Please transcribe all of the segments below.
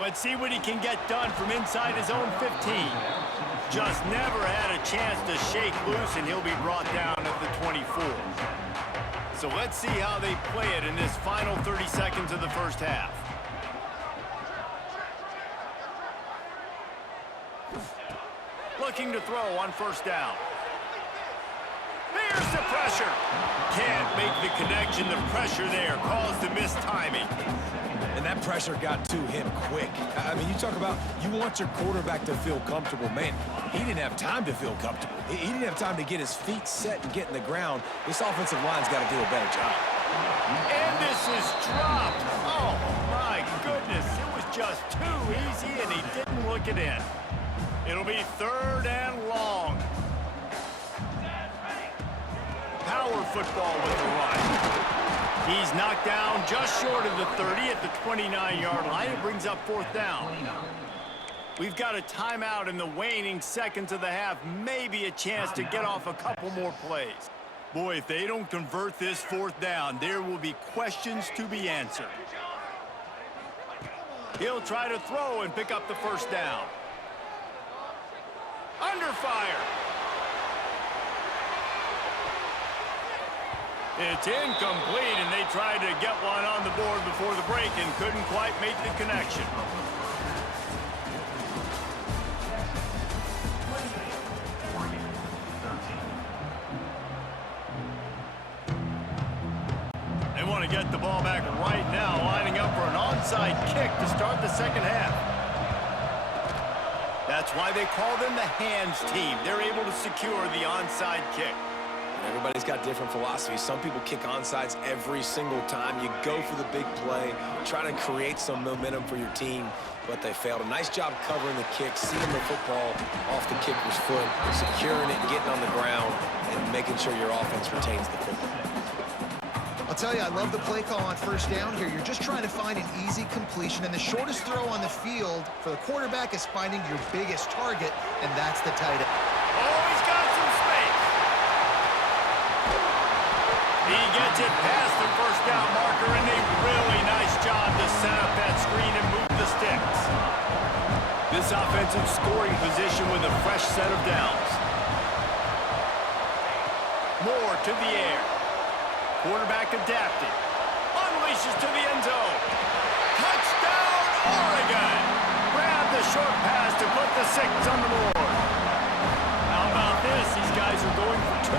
Let's see what he can get done from inside his own 15. Just never had a chance to shake loose, and he'll be brought down at the 24. So let's see how they play it in this final 30 seconds of the first half. Looking to throw on first down. There's the pressure. Can't make the connection. The pressure there caused the missed timing. And that pressure got to him quick. I mean, you talk about you want your quarterback to feel comfortable. Man, he didn't have time to feel comfortable. He didn't have time to get his feet set and get in the ground. This offensive line's got to do a better job. And this is dropped. Oh, my goodness. It was just too easy, and he didn't look it in. It'll be 3rd and long. Power football with the run. He's knocked down just short of the 30 at the 29-yard line. It brings up 4th down. We've got a timeout in the waning seconds of the half. Maybe a chance to get off a couple more plays. Boy, if they don't convert this 4th down, there will be questions to be answered. He'll try to throw and pick up the 1st down. Under fire. It's incomplete, and they tried to get one on the board before the break and couldn't quite make the connection. They want to get the ball back right now, lining up for an onside kick to start the second half. That's why they call them the hands team. They're able to secure the onside kick. Everybody's got different philosophies. Some people kick onsides every single time. You go for the big play, try to create some momentum for your team, but they failed. A nice job covering the kick, seeing the football off the kicker's foot, securing it, getting on the ground, and making sure your offense retains the football. I'll tell you, I love the play call on first down here. You're just trying to find an easy completion, and the shortest throw on the field for the quarterback is finding your biggest target, and that's the tight end. Oh, he's got some space. He gets it past the first down marker, and a really nice job to set up that screen and move the sticks. This offensive scoring position with a fresh set of downs. Moore to the air. Quarterback adapted. Unleashes to the end zone. Touchdown, Oregon! Grab the short pass to put the 6 on the board. How about this? These guys are going for 2.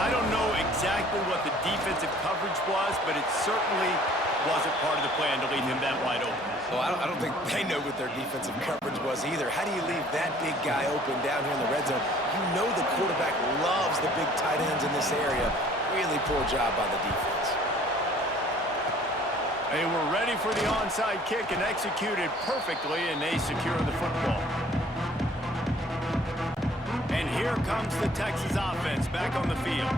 I don't know exactly what the defensive coverage was, but it certainly wasn't part of the plan to leave him that wide open. Well, I don't think they know what their defensive coverage was either. How do you leave that big guy open down here in the red zone? You know the quarterback loves the big tight ends in this area. Really poor job by the defense. They were ready for the onside kick and executed perfectly, and they secure the football. And here comes the Texas offense back on the field.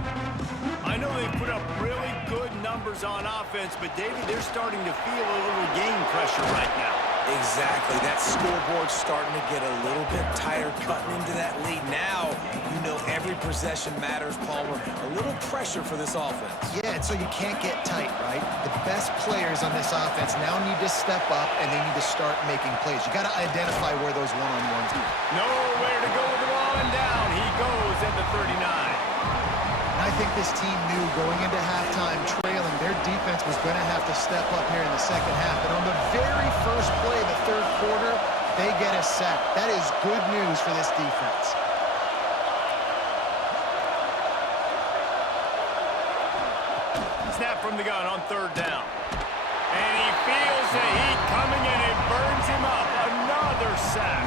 I know they put up really good numbers on offense, but David, they're starting to feel a little game pressure right now. Exactly. That scoreboard's starting to get a little bit tighter, cutting into that lead. Now, you know every possession matters, Palmer. A little pressure for this offense. Yeah, and so you can't get tight, right? The best players on this offense now need to step up, and they need to start making plays. You got to identify where those one-on-ones are. Nowhere to go with the ball, and down he goes at the 39. I think this team knew going into halftime trailing, their defense was going to have to step up here in the second half. And on the very first play of the third quarter, they get a sack. That is good news for this defense. Snap from the gun on 3rd down. And he feels the heat coming, and it burns him up. Another sack.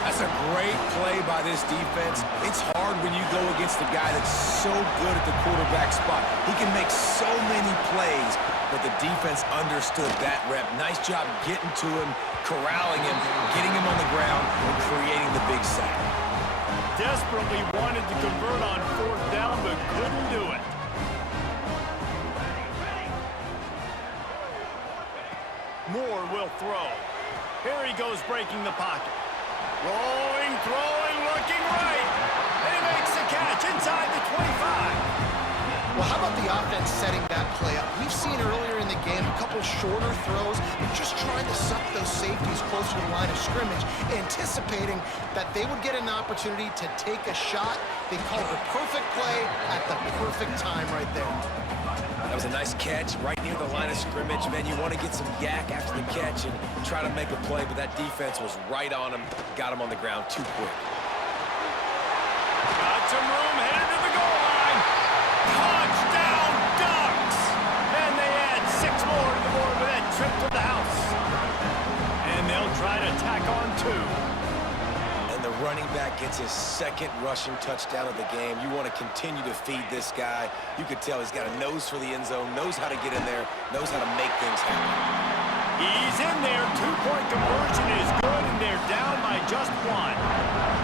That's a great play by this defense. It's hard when you go against a guy that's so good at the quarterback spot. He can make so many plays, but the defense understood that rep. Nice job getting to him, corralling him, getting him on the ground, and creating the big sack. Desperately wanted to convert on 4th down, but couldn't do it. Moore will throw. Here he goes, breaking the pocket. Rolling, throwing, looking right. And he makes the catch inside the 25. Well, how about the offense setting that play up. We've seen earlier in the game a couple shorter throws, just trying to suck those safeties closer to the line of scrimmage, anticipating that they would get an opportunity to take a shot. They called the perfect play at the perfect time right there. That was a nice catch right near the line of scrimmage. Man, you want to get some yak after the catch and try to make a play, but that defense was right on him, got him on the ground too quick. Got some room, headed to the goal line. Touchdown, Ducks! And they add 6 more to the board with that trip to the house. And they'll try to tack on 2. And the running back gets his second rushing touchdown of the game. You want to continue to feed this guy. You could tell he's got a nose for the end zone, knows how to get in there, knows how to make things happen. He's in there. 2-point conversion is good, and they're down by just 1.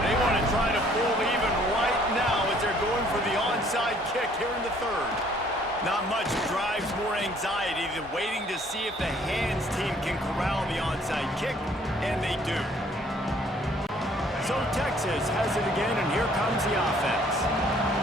They want to try to pull even right now as they're going for the onside kick here in the 3rd. Not much drives more anxiety than waiting to see if the hands team can corral the onside kick, and they do. So Texas has it again, and here comes the offense.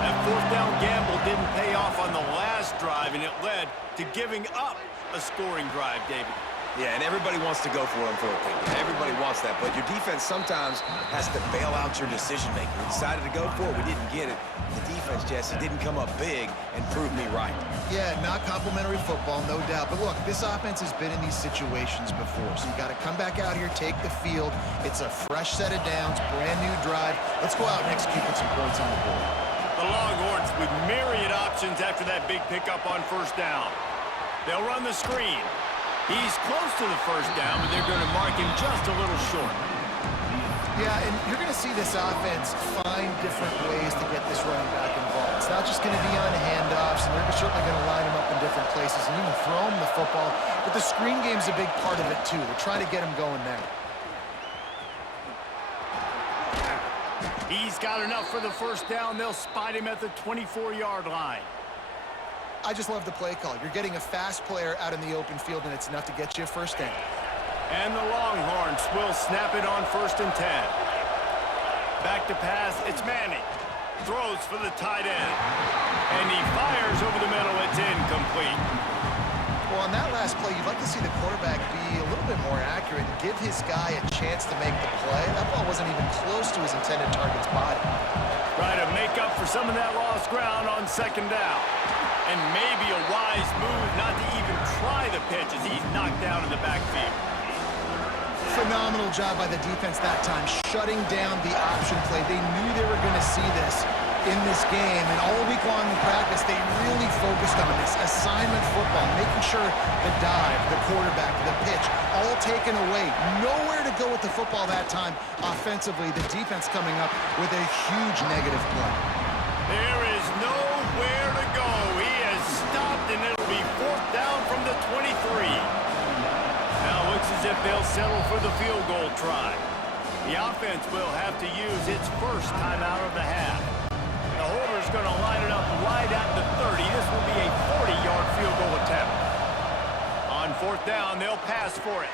That 4th down gamble didn't pay off on the last drive, and it led to giving up a scoring drive, David. Yeah, and everybody wants to go for it on 4th down. Everybody wants that, but your defense sometimes has to bail out your decision-making. We decided to go for it. We didn't get it. The defense, Jesse, didn't come up big and prove me right. Yeah, not complimentary football, no doubt. But look, this offense has been in these situations before, so you got to come back out here, take the field. It's a fresh set of downs, brand new drive. Let's go out and execute with some points on the board. The Longhorns with myriad options after that big pickup on 1st down. They'll run the screen. He's close to the 1st down, but they're going to mark him just a little short. Yeah, and you're going to see this offense find different ways to get this running back involved. It's not just going to be on handoffs, and they're certainly going to line him up in different places and even throw him the football. But the screen game's a big part of it, too. They're trying to get him going there. He's got enough for the 1st down. They'll spot him at the 24-yard line. I just love the play call. You're getting a fast player out in the open field, and it's enough to get you a 1st down. And the Longhorns will snap it on 1st and 10. Back to pass, it's Manning. Throws for the tight end. And he fires over the middle. It's incomplete. Well, on that last play, you'd like to see the quarterback be a little bit more accurate and give his guy a chance to make the play. That ball wasn't even close to his intended target's body. Try to make up for some of that lost ground on 2nd down. And maybe a wise move not to even try the pitch as he's knocked down in the backfield. Phenomenal job by the defense that time, shutting down the option play. They knew they were going to see this in this game, and all week long in practice, they really focused on this assignment football, making sure the dive, the quarterback, the pitch, all taken away. Nowhere to go with the football that time. Offensively, the defense coming up with a huge negative play. There is nowhere to go. He has stopped, and it'll be 4th down from the 23. Now it looks as if they'll settle for the field goal try. The offense will have to use its 1st timeout of the half. The holder's going to line it up right at the 30. This will be a 40-yard field goal attempt. On 4th down, they'll pass for it.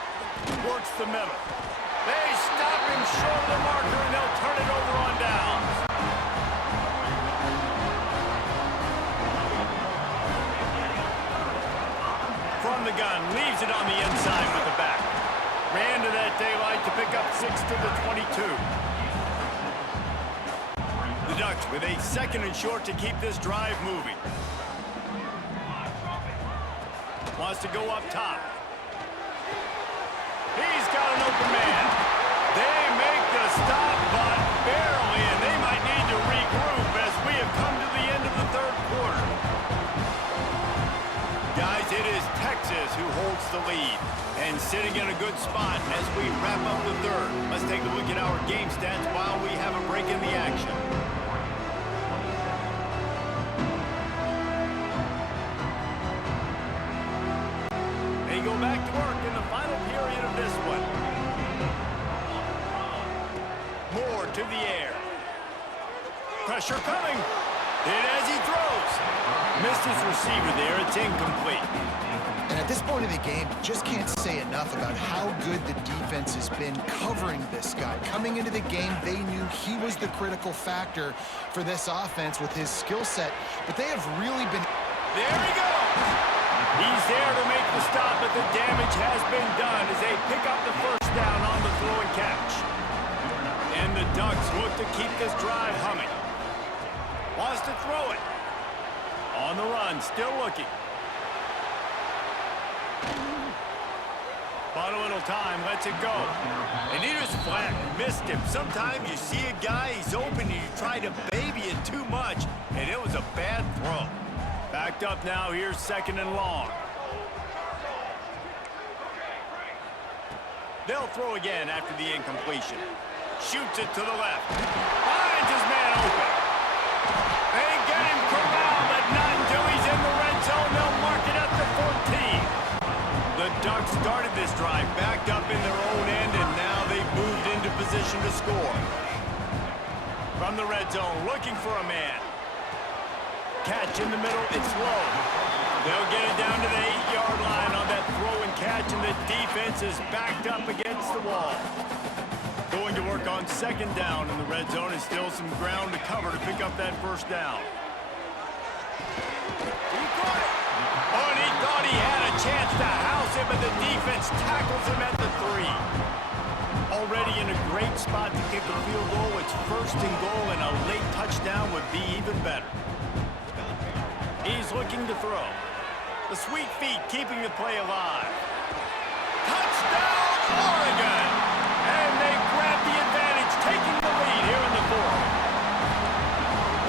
Works the middle. They stop him short of the marker, and they'll turn it over on downs. From the gun, leaves it on the inside with the back. Ran to that daylight to pick up 6 to the 22. The Ducks with a 2nd and short to keep this drive moving. Wants to go up top. He's got an open man. They make the stop, but barely, and they might need to regroup as we have come to the end of the 3rd quarter. Guys, it is Texas who holds the lead and sitting in a good spot as we wrap up the 3rd. Let's take a look at our game stats while we have a break in the action. They go back to work in the final period of this one. Moore to the air. Pressure coming. Hit as he throws. Missed his receiver there. It's incomplete. And at this point of the game, you just can't say enough about how good the defense has been covering this guy. Coming into the game, they knew he was the critical factor for this offense with his skill set, but they have really been There he goes. He's there to make the stop, but the damage has been done as they pick up the first down on the throw and catch. And the Ducks look to keep this drive humming. Wants to throw it. On the run, still looking. But a little time, lets it go. And he just flat missed him. Sometimes you see a guy, he's open, and you try to baby it too much, and it was a bad throw. Backed up now, here's 2nd and long. They'll throw again after the incompletion. Shoots it to the left. Finds his man open. They get him corralled, but not until he's in the red zone. They'll mark it at the 14. The Ducks started this drive, backed up in their own end, and now they've moved into position to score. From the red zone, looking for a man. Catch in the middle, it's low. They'll get it down to the 8-yard line on that throw and catch, and the defense is backed up against the wall. Going to work on 2nd down in the red zone, and still some ground to cover to pick up that first down. He caught it. Oh, and he thought he had a chance to house it, but the defense tackles him at the 3. Already in a great spot to kick a field goal. It's 1st and goal, and a late touchdown would be even better. He's looking to throw. The sweet feet keeping the play alive. Touchdown, Oregon! And they grab the advantage, taking the lead here in the 4th.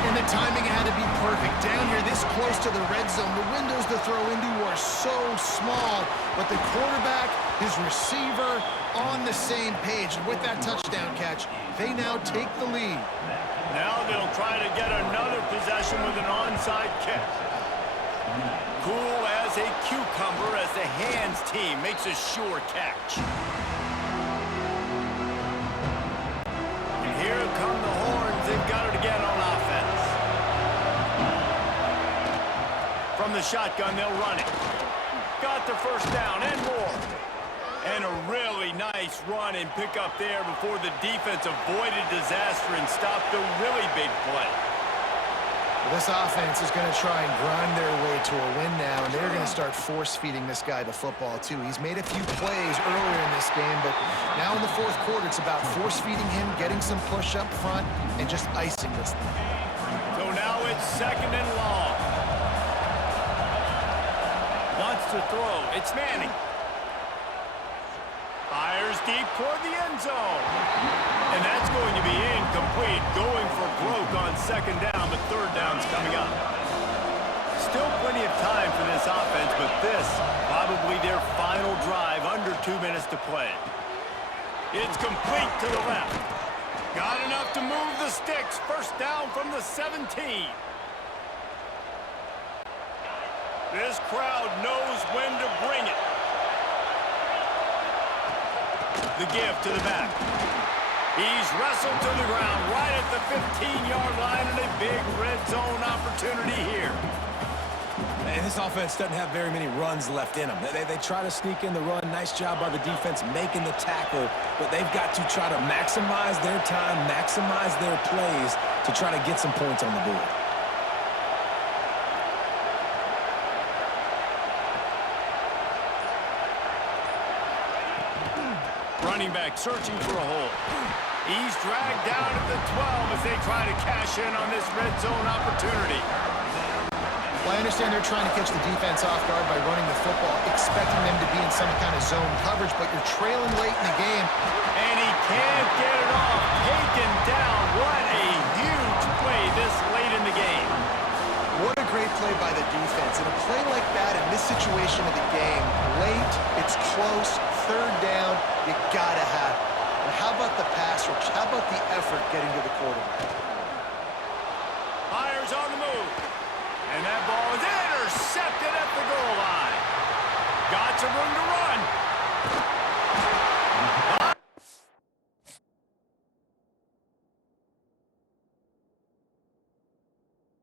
And the timing had to be perfect. Down here, this close to the red zone, the windows to throw into are so small, but the quarterback, his receiver, on the same page. And with that touchdown catch, they now take the lead. Now they'll try to get another possession with an onside kick. Cool as a cucumber as the hands team makes a sure catch. And here come the horns. They've got it again on offense. From the shotgun, they'll run it. Got the first down and more. And a really nice run and pick up there before the defense avoided disaster and stopped a really big play. Well, this offense is going to try and grind their way to a win now, and they're going to start force-feeding this guy the football, too. He's made a few plays earlier in this game, but now in the 4th quarter, it's about force-feeding him, getting some push up front, and just icing this thing. So now it's 2nd and long. Wants to throw. It's Manning. Fires deep toward the end zone. And that's going to be incomplete. Going for broke on 2nd down, but 3rd down's coming up. Still plenty of time for this offense, but this probably their final drive, under 2 minutes to play. It's complete to the left. Got enough to move the sticks. 1st down from the 17. This crowd knows when to bring it. The give to the back. He's wrestled to the ground right at the 15-yard line, and a big red zone opportunity here. And this offense doesn't have very many runs left in them. They try to sneak in the run. Nice job by the defense making the tackle, but they've got to try to maximize their time, maximize their plays to try to get some points on the board. Running back searching for a hole. He's dragged down at the 12 as they try to cash in on this red zone opportunity. Well, I understand they're trying to catch the defense off guard by running the football, expecting them to be in some kind of zone coverage, but you're trailing late in the game. And he can't get it off. Taken down. What a huge play this late in the game. What a great play by the defense. And a play like that in this situation of the game, late, it's close, 3rd down, you gotta have it. And how about the pass rush? How about the effort getting to the quarterback? Fires on the move. And that ball is intercepted at the goal line. Got some room to run.